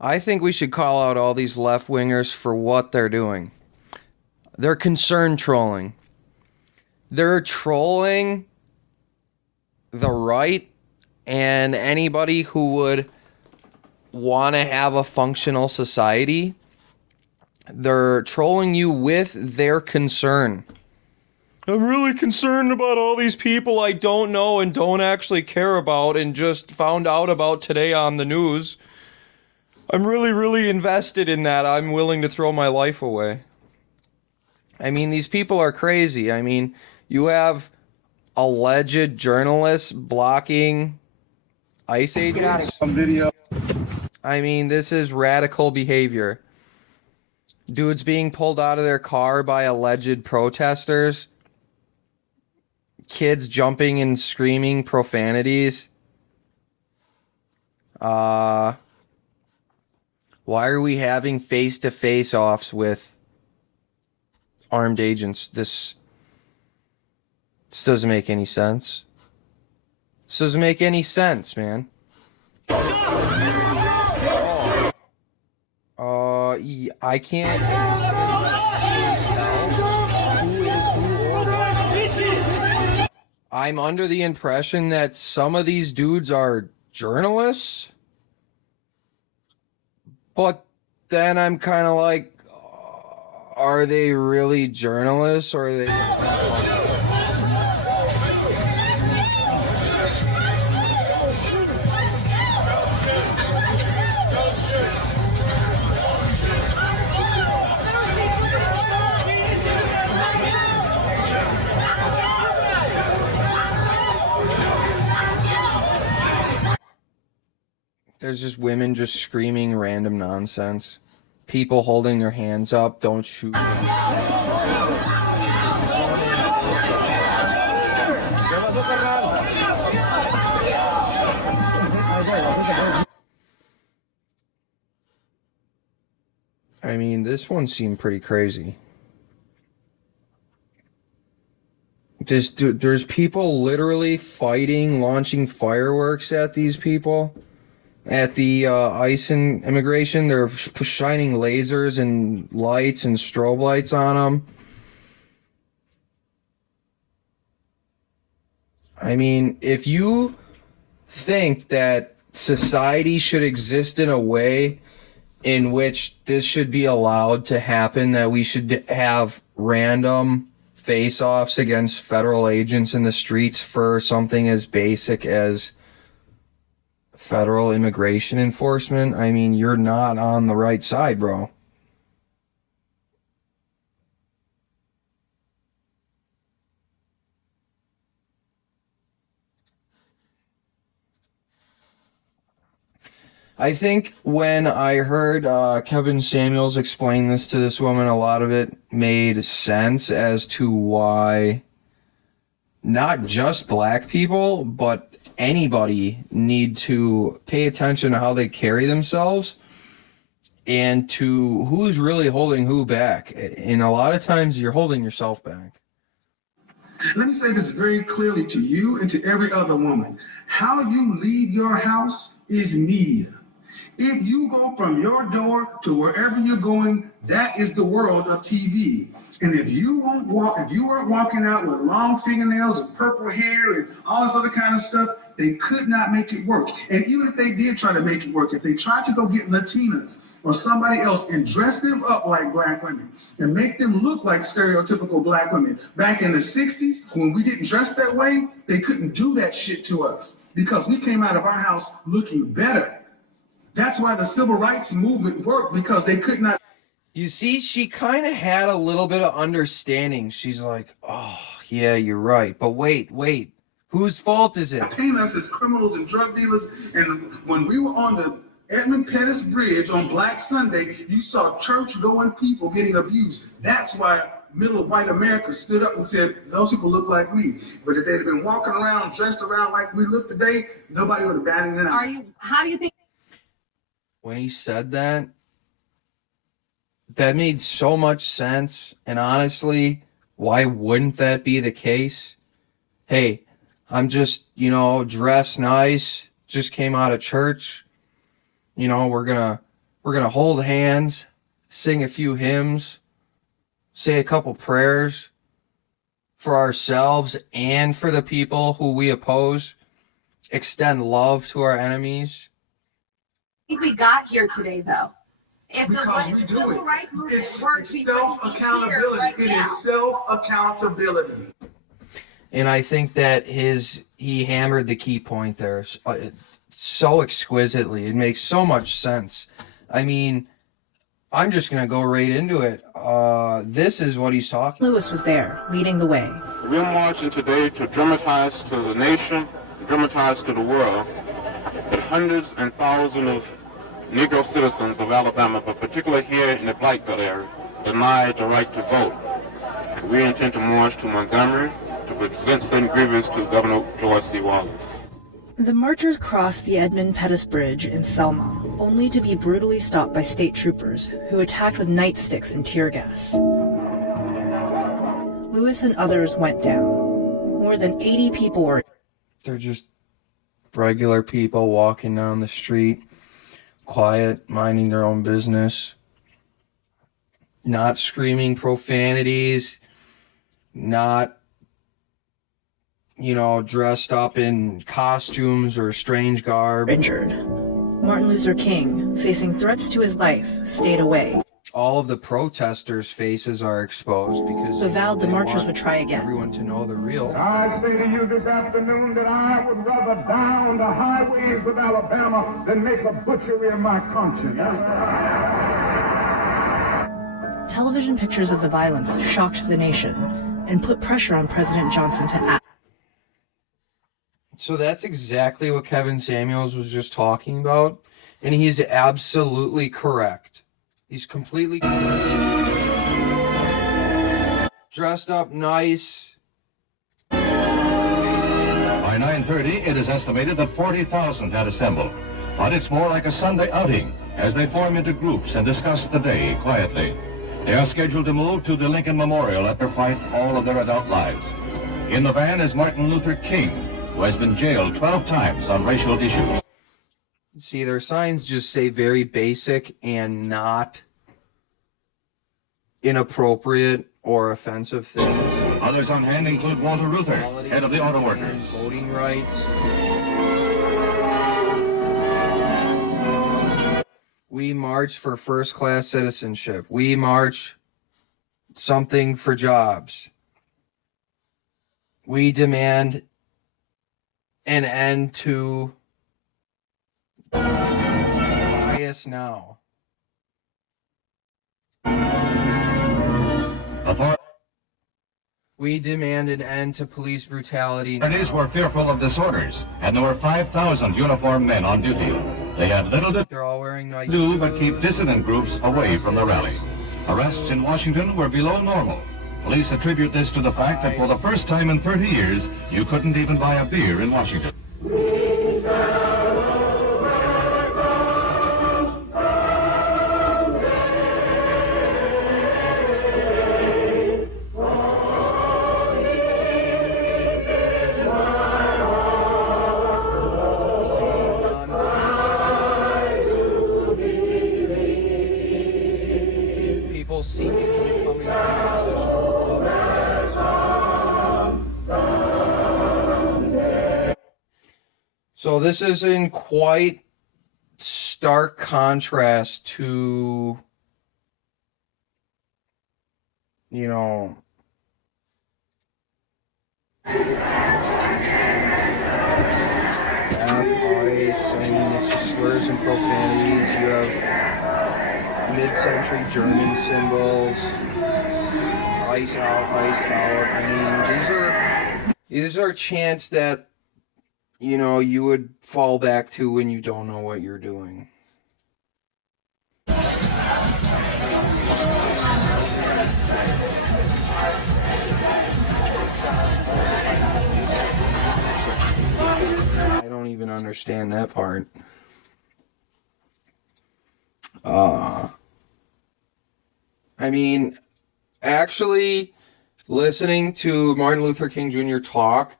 I think we should call out all these left wingers for what they're doing. They're concern trolling. They're trolling the right and anybody who would want to have a functional society. They're trolling you with their concern. I'm really concerned about all these people I don't know and don't actually care about and just found out about today on the news. I'm really, really invested in that. I'm willing to throw my life away. I mean, these people are crazy. I mean, you have alleged journalists blocking ICE agents. I mean, this is radical behavior. Dudes being pulled out of their car by alleged protesters. Kids jumping and screaming profanities. Why are we having face-to-face offs with armed agents? This doesn't make any sense. This doesn't make any sense, man. I can't tell who is who or what. I'm under the impression that some of these dudes are journalists, but then I'm kind of like, are they really journalists or are they? There's just women just screaming random nonsense. People holding their hands up, don't shoot them. I mean, this one seemed pretty crazy. There's people literally fighting, launching fireworks at these people. At the ICE and immigration, they're shining lasers and lights and strobe lights on them. I mean, if you think that society should exist in a way in which this should be allowed to happen, that we should have random face-offs against federal agents in the streets for something as basic as federal immigration enforcement, I mean, you're not on the right side, bro. I think when I heard Kevin Samuels explain this to this woman, a lot of it made sense as to why not just black people, but anybody need to pay attention to how they carry themselves and to who's really holding who back. And a lot of times you're holding yourself back. Let me say this very clearly to you and to every other woman. How you leave your house is media. If you go from your door to wherever you're going, that is the world of TV. And if you weren't walking out with long fingernails and purple hair and all this other kind of stuff, they could not make it work. And even if they did try to make it work, if they tried to go get Latinas or somebody else and dress them up like black women and make them look like stereotypical black women, back in the 60s, when we didn't dress that way, they couldn't do that shit to us because we came out of our house looking better. That's why the civil rights movement worked, because they could not. You see, she kind of had a little bit of understanding. She's like, oh, yeah, you're right. But wait. Whose fault is it? Paint us as criminals and drug dealers. And when we were on the Edmund Pettus Bridge on Black Sunday, you saw church-going people getting abused. That's why middle white America stood up and said, those people look like me. But if they'd have been walking around, dressed around like we look today, nobody would have batted it out. How do you think? When he said that, that made so much sense. And honestly, why wouldn't that be the case? Hey, I'm just, dressed nice, just came out of church. We're gonna We're going to hold hands, sing a few hymns, say a couple prayers for ourselves and for the people who we oppose, extend love to our enemies. I think we got here today, though. If Because we the do civil it. rights movement It's worked, we wouldn't be here self-accountability. right It now. is self-accountability. And I think that he hammered the key point there so exquisitely. It makes so much sense. I mean, I'm just going to go right into it. This is what he's talking about. Lewis was there, leading the way. We're marching today to dramatize to the nation, dramatize to the world, that hundreds and thousands of Negro citizens of Alabama, but particularly here in the Blight Belt area, denied the right to vote. And we intend to march to Montgomery to present certain grievances to Governor George C. Wallace. The marchers crossed the Edmund Pettus Bridge in Selma, only to be brutally stopped by state troopers, who attacked with nightsticks and tear gas. Lewis and others went down. More than 80 people were... They're just regular people walking down the street, quiet, minding their own business, not screaming profanities, not, dressed up in costumes or strange garb. injured. Martin Luther King, facing threats to his life, stayed away. All of the protesters' faces are exposed because But vowed the they marchers want would try again. everyone to know the real. I say to you this afternoon that I would rather die on the highways of Alabama than make a butchery of my conscience. Television pictures of the violence shocked the nation and put pressure on President Johnson to act. So that's exactly what Kevin Samuels was just talking about, and he's absolutely correct. He's completely correct. Dressed up nice. By 9:30, it is estimated that 40,000 had assembled. But it's more like a Sunday outing as they form into groups and discuss the day quietly. They are scheduled to move to the Lincoln Memorial after fight all of their adult lives. In the van is Martin Luther King, who has been jailed 12 times on racial issues. See, their signs just say very basic and not inappropriate or offensive things. Others on hand include Walter Reuther, head of the auto workers. Voting rights. We march for first-class citizenship. We march something for jobs. We demand an end to bias now. We demand an end to police brutality. Authorities were fearful of disorders, and there were 5,000 uniformed men on duty. They had little to They're all wearing nice do but keep dissident groups away from the rally. Arrests in Washington were below normal. Police attribute this to the fact that for the first time in 30 years, you couldn't even buy a beer in Washington. People seemingly coming from a position of love. So this is in quite stark contrast to, F-ice, it's just slurs and profanities. You have mid-century German symbols, ice out, ice out. I mean, these are chants that, you would fall back to when you don't know what you're doing. I don't even understand that part. I mean, actually, listening to Martin Luther King Jr. talk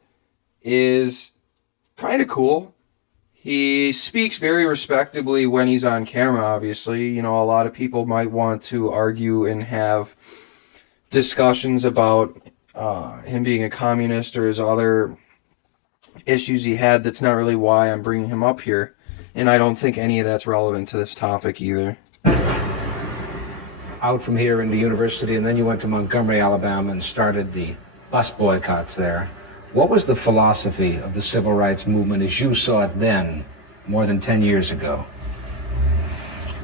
is kind of cool. He speaks very respectably when he's on camera, obviously. You know, a lot of people might want to argue and have discussions about him being a communist or his other issues he had. That's not really why I'm bringing him up here. And I don't think any of that's relevant to this topic either. Out from here into university, and then you went to Montgomery, Alabama, and started the bus boycotts there. What was the philosophy of the civil rights movement as you saw it then, more than 10 years ago?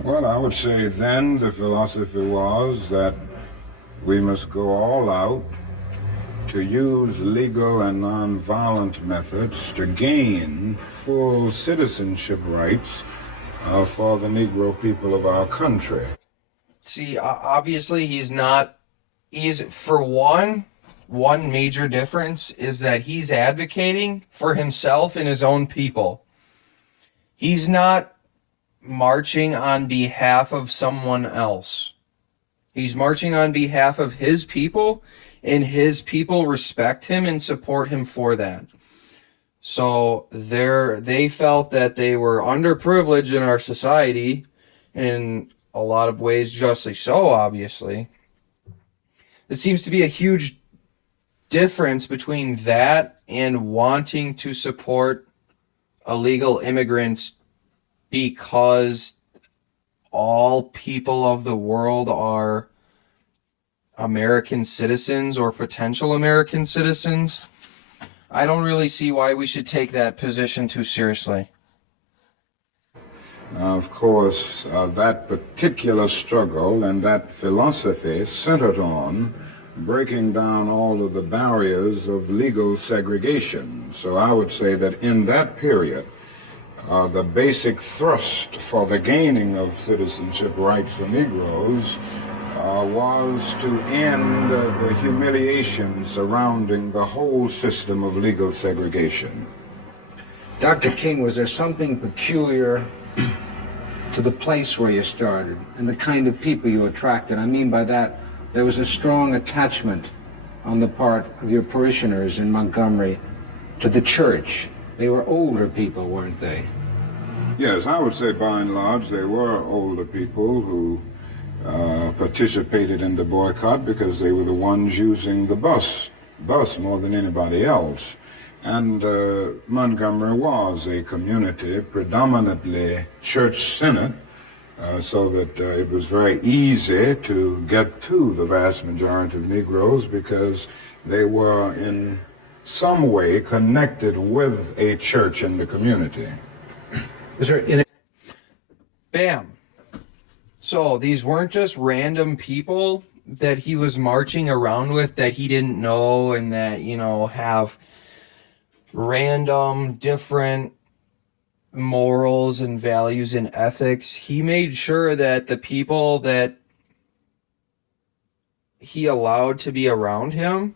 Well, I would say then the philosophy was that we must go all out to use legal and nonviolent methods to gain full citizenship rights for the Negro people of our country. See, obviously he's for one major difference is that he's advocating for himself and his own people. He's not marching on behalf of someone else. He's marching on behalf of his people, and his people respect him and support him for that. So they felt that they were underprivileged in our society, in a lot of ways justly so, obviously. It seems to be a huge difference between that and wanting to support illegal immigrants because all people of the world are American citizens or potential American citizens. I don't really see why we should take that position too seriously. Of course, that particular struggle and that philosophy centered on breaking down all of the barriers of legal segregation. So I would say that in that period, the basic thrust for the gaining of citizenship rights for Negroes was to end the humiliation surrounding the whole system of legal segregation. Dr. King, was there something peculiar to the place where you started and the kind of people you attracted? I mean by that, there was a strong attachment on the part of your parishioners in Montgomery to the church. They were older people, weren't they? Yes, I would say by and large they were older people who participated in the boycott because they were the ones using the bus more than anybody else. And Montgomery was a community predominantly church-centered, so that it was very easy to get to the vast majority of Negroes because they were in some way connected with a church in the community. Was there Bam. So these weren't just random people that he was marching around with that he didn't know and that, you know, have random different morals and values and ethics. He made sure that the people that he allowed to be around him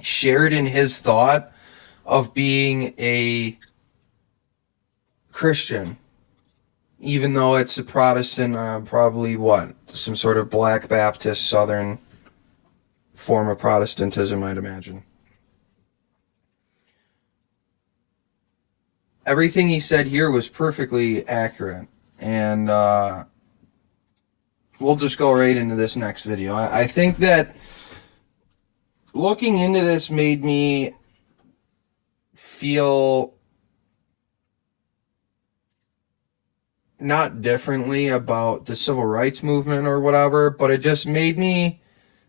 shared in his thought of being a Christian, even though it's a Protestant, probably some sort of Black Baptist Southern form of Protestantism, I'd imagine. Everything he said here was perfectly accurate, and we'll just go right into this next video. I think that looking into this made me feel not differently about the civil rights movement or whatever, but it just made me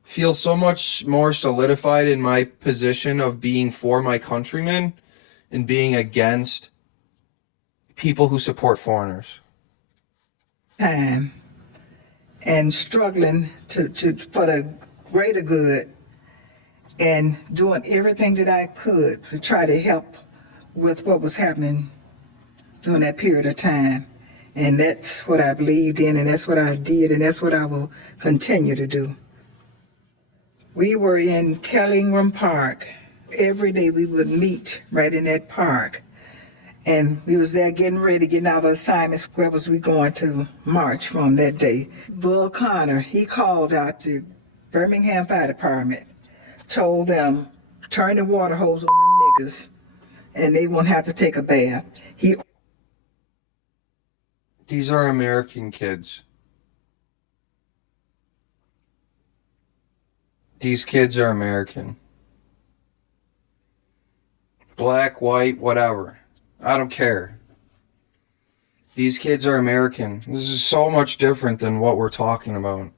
feel so much more solidified in my position of being for my countrymen and being against people who support foreigners. Time and struggling to for the greater good and doing everything that I could to try to help with what was happening during that period of time. And that's what I believed in, and that's what I did, and that's what I will continue to do. We were in Kelly Ingram Park. Every day we would meet right in that park. And we was there getting ready, getting our assignments. Where was we going to march from that day? Bull Connor, he called out the Birmingham Fire Department, told them, turn the water hose on them niggas, and they won't have to take a bath. These are American kids. These kids are American. Black, white, whatever. I don't care. These kids are American. This is so much different than what we're talking about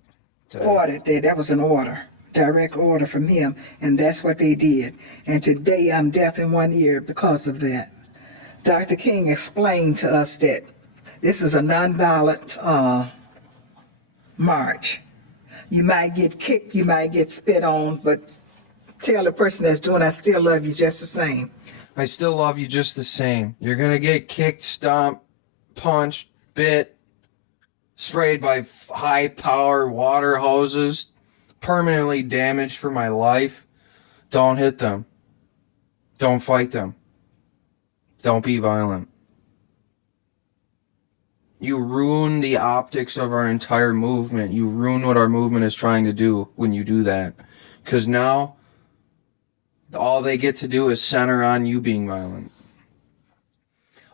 today. Ordered that. That was an order. Direct order from him. And that's what they did. And today I'm deaf in one ear because of that. Dr. King explained to us that this is a nonviolent march. You might get kicked, you might get spit on, but tell the person that's doing, I still love you just the same. I still love you just the same. You're going to get kicked, stomped, punched, bit, sprayed by high-power water hoses, permanently damaged for my life. Don't hit them. Don't fight them. Don't be violent. You ruin the optics of our entire movement. You ruin what our movement is trying to do when you do that. Because now, all they get to do is center on you being violent.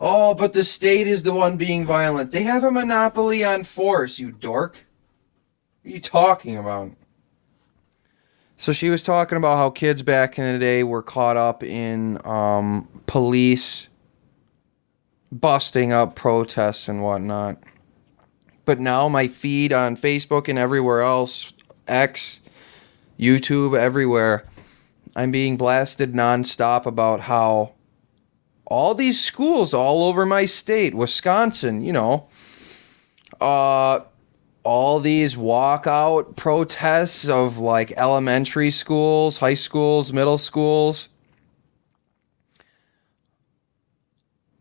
Oh, but the state is the one being violent. They have a monopoly on force, you dork. What are you talking about? So she was talking about how kids back in the day were caught up in police busting up protests and whatnot. But now my feed on Facebook and everywhere else, X, YouTube, everywhere, I'm being blasted nonstop about how all these schools all over my state, Wisconsin, you know, all these walkout protests of like elementary schools, high schools, middle schools.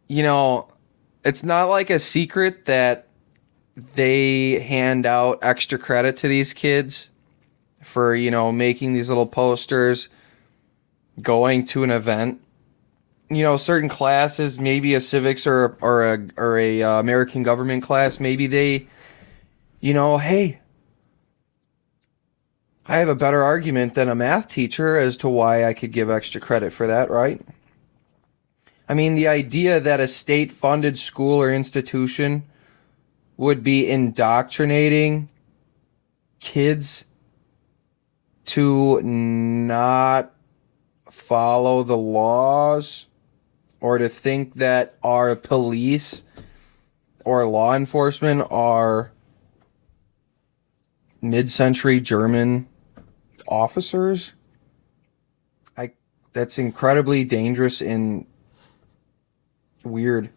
You know, it's not like a secret that they hand out extra credit to these kids for, you know, making these little posters, going to an event. You know, certain classes, maybe a civics or a American government class, maybe they, you know, hey, I have a better argument than a math teacher as to why I could give extra credit for that, right? I mean, the idea that a state-funded school or institution would be indoctrinating kids to not follow the laws, or to think that our police or law enforcement are mid-century German officers, that's incredibly dangerous and weird.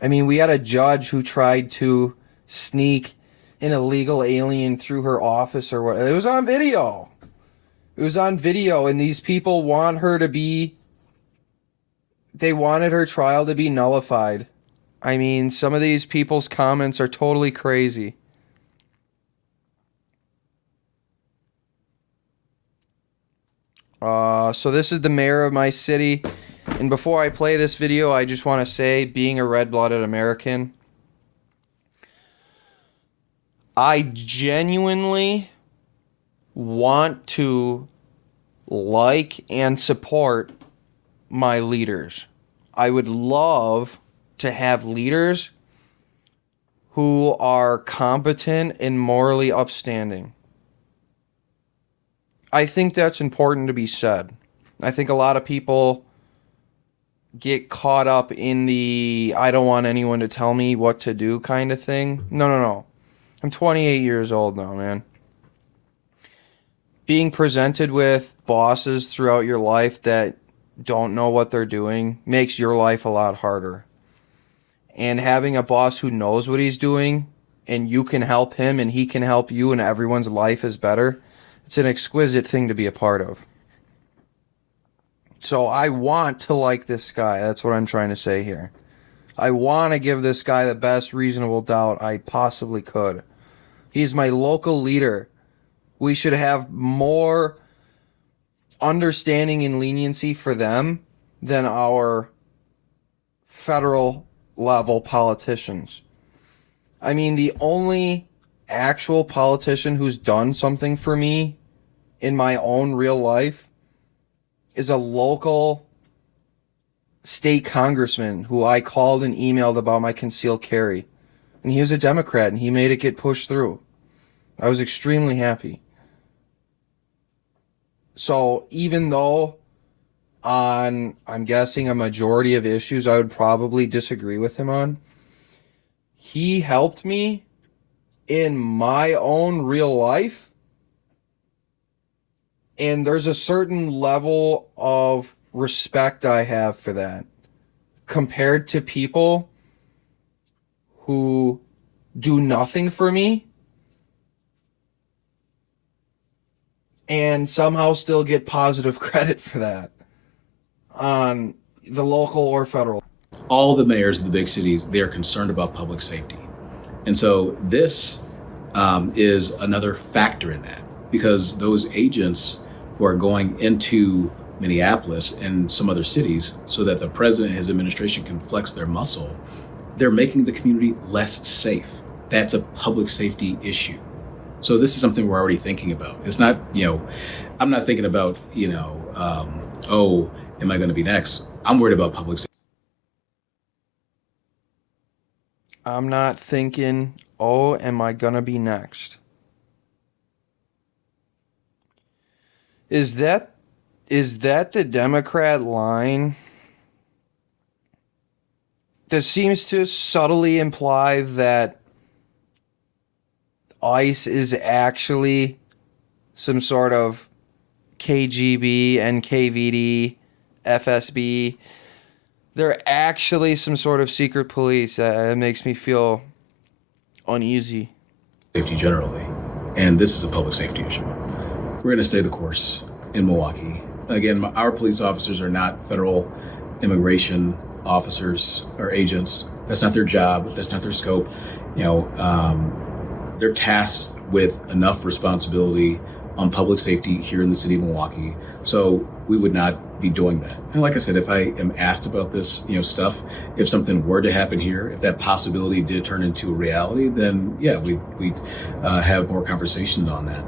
I mean, we had a judge who tried to sneak an illegal alien through her office or what. It was on video. It was on video, and these people want her to be... They wanted her trial to be nullified. I mean, some of these people's comments are totally crazy. So this is the mayor of my city. And before I play this video, I just want to say, being a red-blooded American, I genuinely want to like and support my leaders. I would love to have leaders who are competent and morally upstanding. I think that's important to be said. I think a lot of people get caught up in the I don't want anyone to tell me what to do kind of thing. No. I'm 28 years old now, man. Being presented with bosses throughout your life that don't know what they're doing makes your life a lot harder. And having a boss who knows what he's doing and you can help him and he can help you and everyone's life is better, it's an exquisite thing to be a part of. So I want to like this guy. That's what I'm trying to say here. I want to give this guy the best reasonable doubt I possibly could. He's my local leader. We should have more understanding and leniency for them than our federal level politicians. I mean, the only actual politician who's done something for me in my own real life is a local state congressman who I called and emailed about my concealed carry. and he was a Democrat, and he made it get pushed through. I was extremely happy. So even though on, I'm guessing, a majority of issues I would probably disagree with him on, he helped me in my own real life. And there's a certain level of respect I have for that compared to people who do nothing for me and somehow still get positive credit for that on the local or federal. All the mayors of the big cities, they're concerned about public safety. And so this is another factor in that, because those agents who are going into Minneapolis and some other cities so that the president and his administration can flex their muscle, they're making the community less safe. That's a public safety issue. So this is something we're already thinking about. It's not, I'm not thinking about, oh, am I going to be next? I'm worried about public safety. I'm not thinking, oh, am I going to be next? Is that the Democrat line that seems to subtly imply that ICE is actually some sort of KGB, NKVD, FSB? They're actually some sort of secret police. It makes me feel uneasy. Safety generally, and this is a public safety issue. We're going to stay the course in Milwaukee. Again, our police officers are not federal immigration officers or agents. That's not their job. That's not their scope. They're tasked with enough responsibility on public safety here in the city of Milwaukee. So we would not be doing that. And like I said, if I am asked about this, stuff, if something were to happen here, if that possibility did turn into a reality, then yeah, we'd have more conversations on that.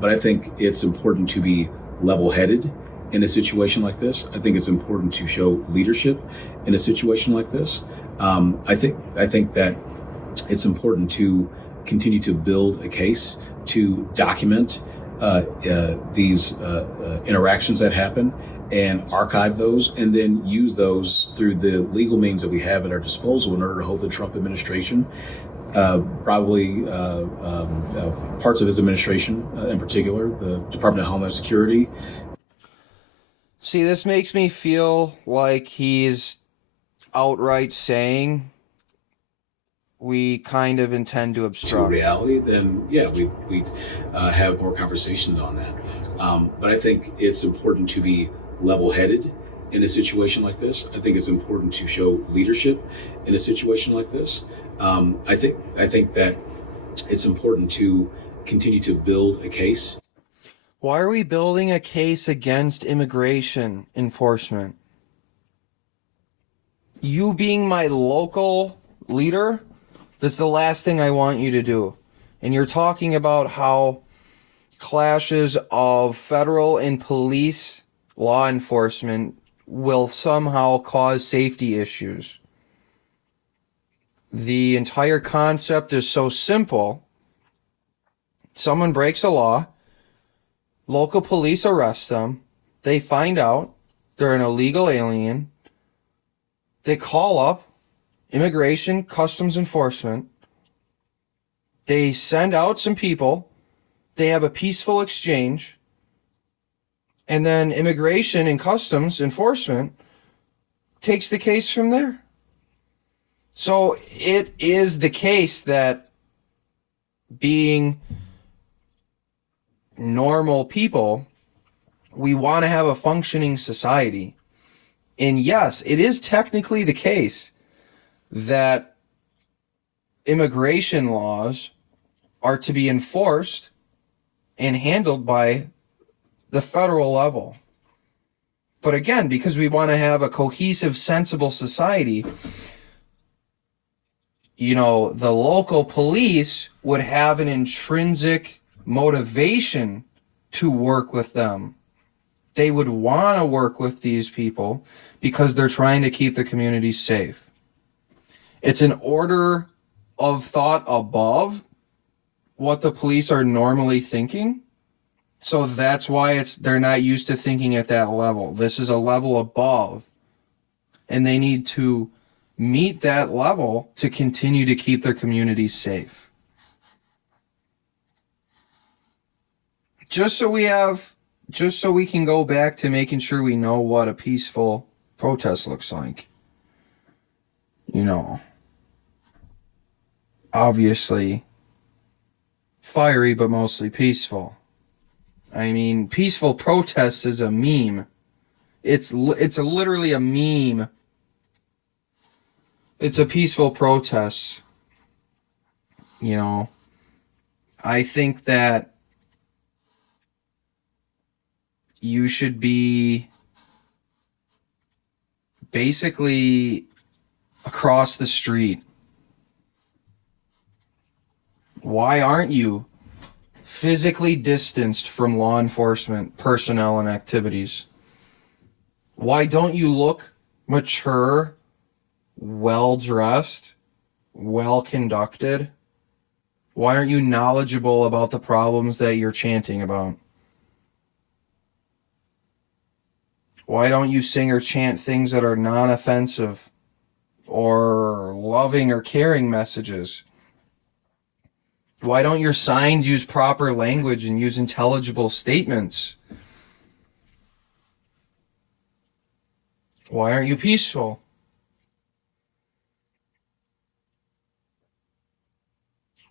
But I think it's important to be level-headed in a situation like this. I think it's important to show leadership in a situation like this. I think that it's important to continue to build a case to document these interactions that happen and archive those, and then use those through the legal means that we have at our disposal in order to hold the Trump administration, probably parts of his administration in particular, the Department of Homeland Security. See, this makes me feel like he's outright saying we kind of intend to obstruct. To reality, then yeah, we'd have more conversations on that. But I think it's important to be level-headed in a situation like this. I think it's important to show leadership in a situation like this. I think that it's important to continue to build a case. Why are we building a case against immigration enforcement? You being my local leader, that's the last thing I want you to do. And you're talking about how clashes of federal and police law enforcement will somehow cause safety issues. The entire concept is so simple. Someone breaks a law, local police arrest them, they find out they're an illegal alien, they call up Immigration Customs Enforcement, they send out some people, they have a peaceful exchange, and then Immigration and Customs Enforcement takes the case from there. So it is the case that being normal people, we want to have a functioning society. And yes, it is technically the case that immigration laws are to be enforced and handled by the federal level. But again, because we want to have a cohesive, sensible society, the local police would have an intrinsic motivation to work with them. They would want to work with these people because they're trying to keep the community safe. It's an order of thought above what the police are normally thinking. So that's why they're not used to thinking at that level. This is a level above. And they need to meet that level to continue to keep their communities safe. Just so we can go back to making sure we know what a peaceful protest looks like. You know, obviously fiery, but mostly peaceful. I mean, peaceful protest is a meme. It's literally a meme. It's a peaceful protest. You know, I think that you should be basically across the street. Why aren't you physically distanced from law enforcement personnel and activities? Why don't you look mature, well-dressed, well-conducted? Why aren't you knowledgeable about the problems that you're chanting about? Why don't you sing or chant things that are non-offensive or loving or caring messages? Why don't your signs use proper language and use intelligible statements? Why aren't you peaceful?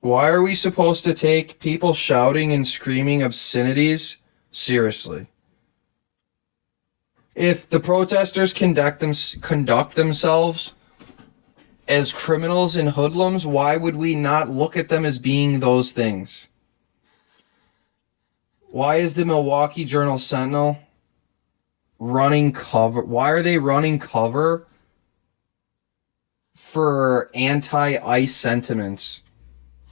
Why are we supposed to take people shouting and screaming obscenities seriously? If the protesters conduct themselves as criminals and hoodlums, why would we not look at them as being those things? Why is the Milwaukee Journal Sentinel running cover? Why are they running cover for anti-ICE sentiments?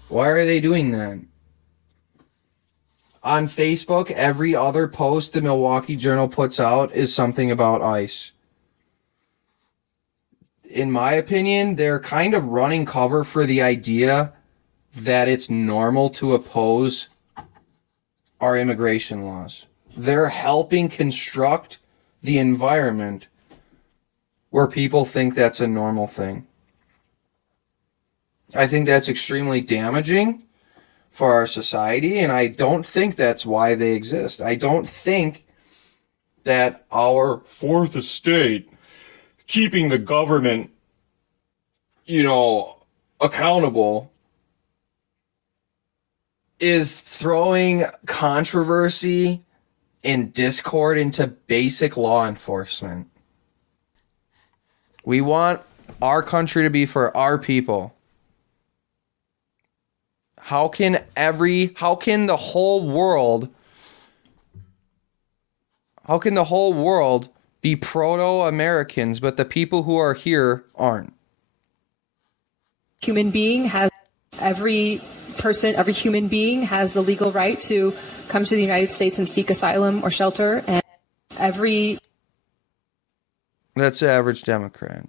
Why are they doing that? On Facebook, every other post the Milwaukee Journal puts out is something about ICE. In my opinion, they're kind of running cover for the idea that it's normal to oppose our immigration laws. They're helping construct the environment where people think that's a normal thing. I think that's extremely damaging for our society, and I don't think that's why they exist. I don't think that our fourth estate, keeping the government, accountable, is throwing controversy and discord into basic law enforcement. We want our country to be for our people. How can the whole world be proto-Americans, but the people who are here aren't? Every human being has the legal right to come to the United States and seek asylum or shelter, and That's the average Democrat.